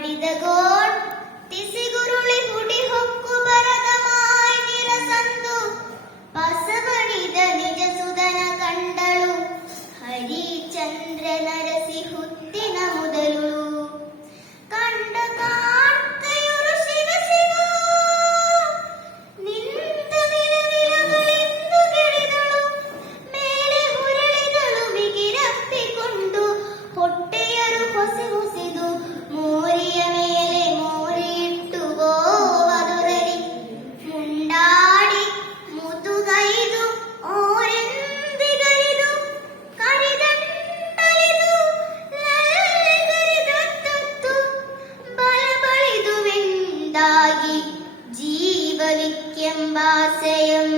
ಹಡಿದಗೋಳ್ ತಿಸಿಗುರುಳಿ ಹುಡಿ ಹೊಕ್ಕು ಬರದ ಮಾಯ್ ನಿರಸಂದು ಬಸವಣಿದ ನಿಜ ಸುಧನ ಕಂಡಳು ಹರಿಚಂದ್ರ ನರಸಿ ಹುತ್ತಿನ ಮೊದಲು ಕಂಡ ಕಾಂತೆಯರು ಶಿವ ಶಿವ ನಿಂತ ನಿಲನಿಲಗಳಿಂದು ಗೆಳೆದಳು ಮೇಲೆ ಹುರಳಿದಳು ಬಿಗಿರಪ್ಪಿಕೊಂಡು ಹೊಟ್ಟೆಯರು ಹೊಸೆ ಹೊಸೆದು ಮೋರಿಯ ಮೇಲೆ ಮೋರಿಯಿಟ್ಟು ಗೋವದುರಲಿ ಮುಂಡಾಡಿ ಮುದುಗೈದು ಓರೆಂದಿಗೈದು ಕರಿದಂಟಲಿದು ಲಲ್ಲಗರಿದತ್ತತ್ತು ಬಲಬಳಿದುವೆಂದಾಗಿ ജീവവിക്കെമ്പാശയം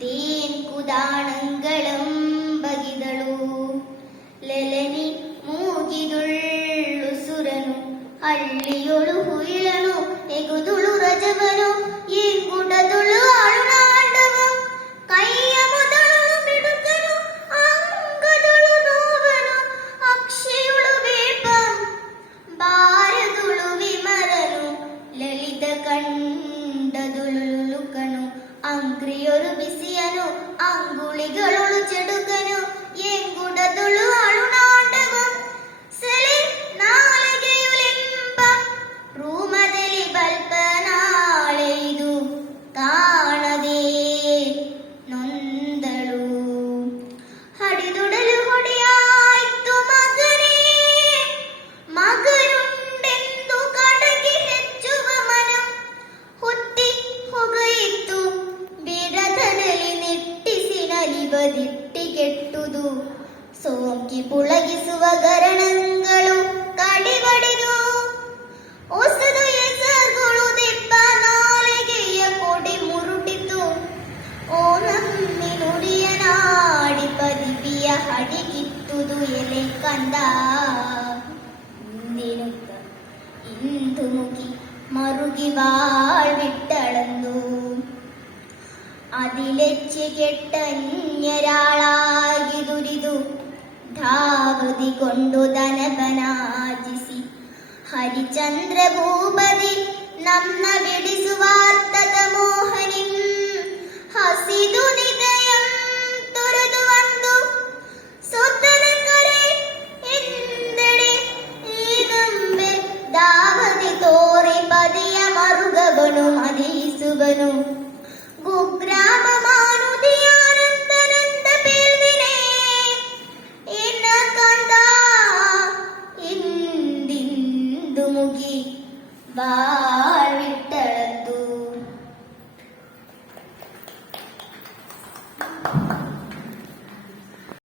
തേൻ കുതാണങ്ങളും ബകിതളു ലെലനി മൂകിതുള്ളു സുരನು ಹಳ್ಳಿಯೊಳು ಹುಯಿಳನು ಎಗುದುಳು ರಜವನು ಎಂಗುಡದುಳು ಅಳುನಾಡವ ಕೈಯ ಮೊದಲು ಬಿಡುಕನು ಅಂಗದಳು ನೋವನು ಅಕ್ಷಯುಳು ಬೇಪ ಬಾರದುಳು ವಿಮರನು ಲಲಿತ ಕಂಡದುಳುಕನು ಅಂಗ್ರಿಯೊರು ಬಿಸಿಯನು ಅಂಗುಳಿಗಳೊಳು ಚೆಡುಕನು ಎಂಗುಡದುಳು ಅಳುನಾಡವ ಸೆಳೆ ನಾಲಿಗೆಯುಲೆಂಬ ರೂಮದಲ್ಲಿ ಬಲ್ಪ ನಾಳೆದು ಕಾಣದೆ ನೊಂದಳು ಹಡಿದುಡಲು ಹೊಡೆಯಾಯ್ತು ಮಗನೇ ಮಗನುಂಡೆಂದು ಕಡಗಿ ಹೆಚ್ಚುವ ಮನ ಹುತ್ತಿ ಹೊಗೆಯಿತ್ತು ಬಿರದನಲ್ಲಿ ನಿಟ್ಟಿಸಿನಲಿ ಬದಿಟ್ಟಿ ಕೆಟ್ಟುದು ಸೋಂಕಿ ಪುಳಗಿಸುವ ಗರಣಗಳು ಕಡಿಬಡಿದು ಹೊಸದು ಎಸಗುಳು ದಿಬ್ಬ ನಾಲಿಗೆಯ ಕೊಡಿ ಮುರುಟಿತು ಓ ನಮ್ಮಿ ನುಡಿಯ ನಾಡಿ ಪದಿಪಿಯ ಹಡಿಗಿಟ್ಟುದು ಎಲೆ ಕಂದ ಮುಂದಿನುತ್ತ ಇಂದು ಮುಗಿ ಮರುಗಿ ಬಾಳ್ಬಿಟ್ಟಳಂದು അതിലെച്ചികെട്ടന്യരാളാകി ദുരിതു ധാവതി കൊണ്ടു ധനപനാജിಸಿ ಹರಿಚಂದ್ರ ಭೂಪದಿ ನಮ್ಮ ಬಿಡಿಸುವಾರ್ತದ ಮೋಹನಿ ಹಸಿದು ನಿದಯಂ ತೊರೆದು ಒಂದು ಸೊತ್ತನ ಕರೆ ಎಂದೆಡೆ ಈಗಂಬೆ ದಾವದಿ ತೋರಿ ಪದಿಯ ಮರುಗವನು ಮದಿಸುವನು ಗುಗ್ರಾಮ ಮಾನುದಿಯಾನಂದನಂದ ಬೇವಿನೇ ಎನ್ನ ಕಂದ ಇಂದಿಂದು ಮುಗಿ ಬಾಳ್ವಿಟ್ಟ